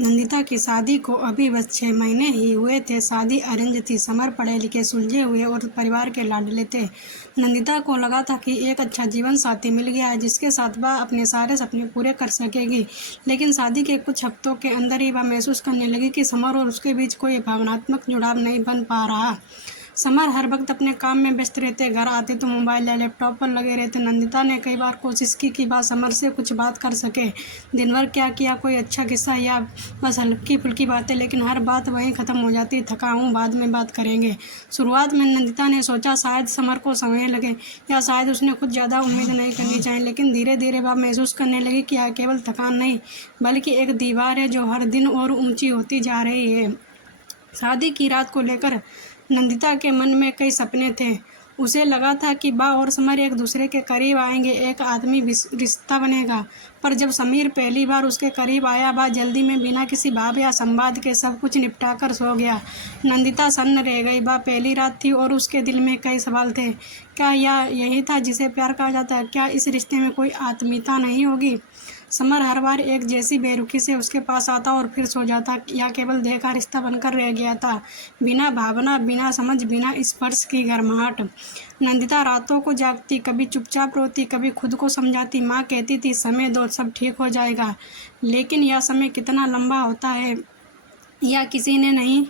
नंदिता की शादी को अभी बस 6 महीने ही हुए थे। शादी अरेंज थी। समर पढ़े लिखे, सुलझे हुए और परिवार के लाडले थे। नंदिता को लगा था कि एक अच्छा जीवन साथी मिल गया है जिसके साथ वह अपने सारे सपने पूरे कर सकेगी। लेकिन शादी के कुछ हफ्तों के अंदर ही वह महसूस करने लगी कि समर और उसके बीच कोई भावनात्मक जुड़ाव नहीं बन पा रहा। समर हर वक्त अपने काम में व्यस्त रहते, घर आते तो मोबाइल या लैपटॉप पर लगे रहते। नंदिता ने कई बार कोशिश की कि वह समर से कुछ बात कर सके। दिन भर क्या किया, कोई अच्छा किस्सा या बस हल्की फुल्की बातें, लेकिन हर बात वहीं ख़त्म हो जाती। थका हूँ, बाद में बात करेंगे। शुरुआत में नंदिता ने सोचा शायद समर को समय लगे या शायद उसने खुद ज़्यादा उम्मीद नहीं करनी चाहिए, लेकिन धीरे धीरे वह महसूस करने लगी कि यह केवल थकान नहीं बल्कि एक दीवार है जो हर दिन और ऊंची होती जा रही है। शादी की रात को लेकर नंदिता के मन में कई सपने थे। उसे लगा था कि वह और समर एक दूसरे के करीब आएंगे, एक आदमी रिश्ता बनेगा। पर जब समीर पहली बार उसके करीब आया, वह जल्दी में बिना किसी भाव या संवाद के सब कुछ निपटाकर सो गया। नंदिता सन्न रह गई। वह पहली रात थी और उसके दिल में कई सवाल थे। क्या यह यही था जिसे प्यार कहा जाता है? क्या इस रिश्ते में कोई आत्मीयता नहीं होगी? समर हर बार एक जैसी बेरुखी से उसके पास आता और फिर सो जाता, या केवल देह का रिश्ता बनकर रह गया था, बिना भावना, बिना समझ, बिना स्पर्श की गर्माहट। नंदिता रातों को जागती, कभी चुपचाप रोती, कभी खुद को समझाती। माँ कहती थी समय दो, सब ठीक हो जाएगा, लेकिन यह समय कितना लंबा होता है यह किसी ने नहीं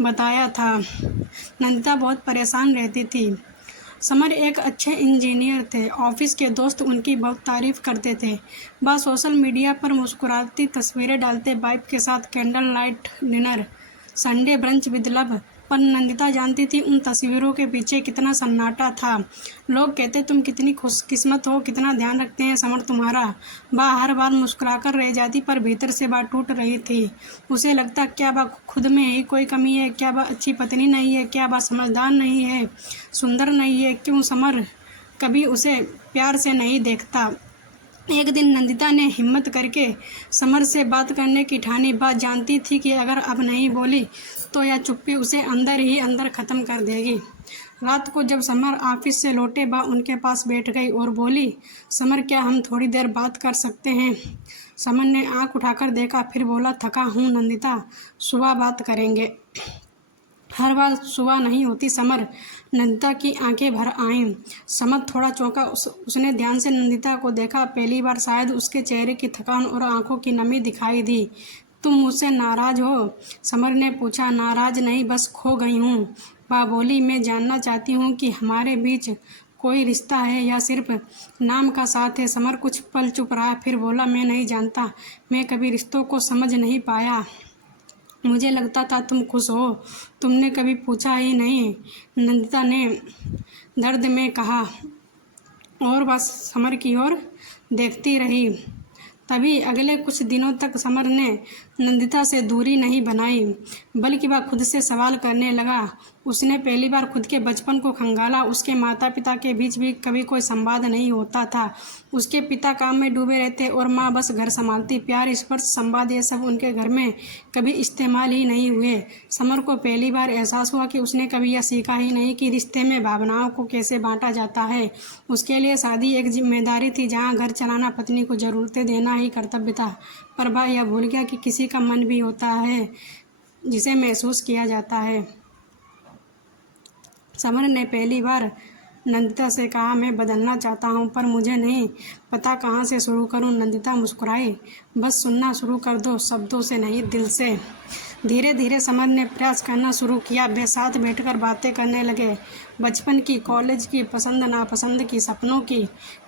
बताया था। नंदिता बहुत परेशान रहती थी। समर एक अच्छे इंजीनियर थे। ऑफिस के दोस्त उनकी बहुत तारीफ करते थे। वह सोशल मीडिया पर मुस्कुराती तस्वीरें डालते, वाइफ के साथ candle light dinner, Sunday brunch with love. पर नंदिता जानती थी उन तस्वीरों के पीछे कितना सन्नाटा था। लोग कहते तुम कितनी खुशकिस्मत हो, कितना ध्यान रखते हैं समर तुम्हारा। वह हर बार मुस्कुराकर रह जाती, पर भीतर से वह टूट रही थी। उसे लगता क्या वह खुद में ही कोई कमी है? क्या वह अच्छी पत्नी नहीं है? क्या वह समझदार नहीं है, सुंदर नहीं है? क्यों समर कभी उसे प्यार से नहीं देखता? एक दिन नंदिता ने हिम्मत करके समर से बात करने की ठानी। वह जानती थी कि अगर अब नहीं बोली तो यह चुप्पी उसे अंदर ही अंदर ख़त्म कर देगी। रात को जब समर ऑफिस से लौटे, वह उनके पास बैठ गई और बोली, समर क्या हम थोड़ी देर बात कर सकते हैं? समर ने आंख उठाकर देखा, फिर बोला, थका हूँ नंदिता, सुबह बात करेंगे। हर बार सुबह नहीं होती समर। नंदिता की आंखें भर आईं। समर थोड़ा चौंका। उसने ध्यान से नंदिता को देखा। पहली बार शायद उसके चेहरे की थकान और आंखों की नमी दिखाई दी। तुम मुझसे नाराज हो? समर ने पूछा। नाराज नहीं, बस खो गई हूँ, वह बोली। मैं जानना चाहती हूँ कि हमारे बीच कोई रिश्ता है या सिर्फ नाम का साथ है। समर कुछ पल चुप रहा, फिर बोला, मैं नहीं जानता, मैं कभी रिश्तों को समझ नहीं पाया। मुझे लगता था तुम खुश हो, तुमने कभी पूछा ही नहीं, नंदिता ने दर्द में कहा, और बस समर की ओर देखती रही। तभी अगले कुछ दिनों तक समर ने नंदिता से दूरी नहीं बनाई, बल्कि वह खुद से सवाल करने लगा। उसने पहली बार खुद के बचपन को खंगाला। उसके माता पिता के बीच भी कभी कोई संवाद नहीं होता था। उसके पिता काम में डूबे रहते और माँ बस घर संभालती। प्यार, स्पर्श, संवाद, ये सब उनके घर में कभी इस्तेमाल ही नहीं हुए। समर को पहली बार एहसास हुआ कि उसने कभी यह सीखा ही नहीं कि रिश्ते में भावनाओं को कैसे बांटा जाता है। उसके लिए शादी एक जिम्मेदारी थी, जहाँ घर चलाना, पत्नी को ज़रूरतें देना ही कर्तव्य था। पर वह यह भूल गया कि किसी का मन भी होता है जिसे महसूस किया जाता है। समर ने पहली बार नंदिता से कहा, मैं बदलना चाहता हूँ, पर मुझे नहीं पता कहाँ से शुरू करूँ। नंदिता मुस्कुराई, बस सुनना शुरू कर दो, शब्दों से नहीं, दिल से। धीरे धीरे समर ने प्रयास करना शुरू किया। वे साथ बैठकर बातें करने लगे, बचपन की, कॉलेज की, पसंद नापसंद की, सपनों की।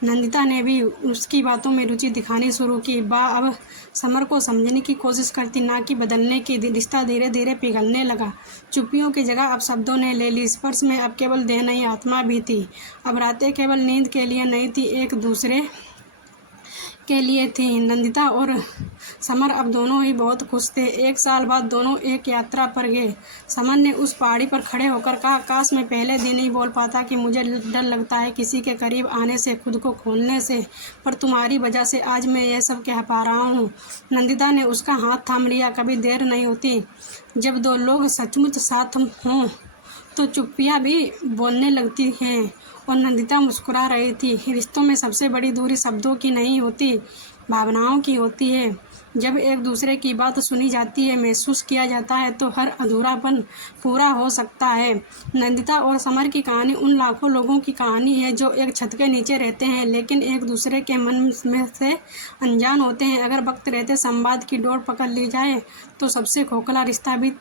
नंदिता ने भी उसकी बातों में रुचि दिखानी शुरू की। वह अब समर को समझने की कोशिश करती, ना कि बदलने की। रिश्ता धीरे धीरे पिघलने लगा। चुप्पियों की जगह अब शब्दों ने ले ली। स्पर्श में अब केवल देह नहीं, आत्मा भी थी। अब रातें केवल नींद के लिए नहीं थी, एक दूसरे के लिए थी। नंदिता और समर अब दोनों ही बहुत खुश थे। एक साल बाद दोनों एक यात्रा पर गए। समर ने उस पहाड़ी पर खड़े होकर कहा, काश मैं पहले दिन ही बोल पाता कि मुझे डर लगता है किसी के करीब आने से, खुद को खोलने से, पर तुम्हारी वजह से आज मैं ये सब कह पा रहा हूँ। नंदिता ने उसका हाथ थाम लिया। कभी देर नहीं होती। जब दो लोग सचमुच साथ हों तो चुप्पियाँ भी बोलने लगती हैं। और नंदिता मुस्कुरा रही थी। रिश्तों में सबसे बड़ी दूरी शब्दों की नहीं होती, भावनाओं की होती है। जब एक दूसरे की बात सुनी जाती है, महसूस किया जाता है तो हर अधूरापन पूरा हो सकता है। नंदिता और समर की कहानी उन लाखों लोगों की कहानी है जो एक छत के नीचे रहते हैं लेकिन एक दूसरे के मन में से अनजान होते हैं। अगर वक्त रहते संवाद की डोर पकड़ ली जाए तो सबसे खोखला रिश्ता भी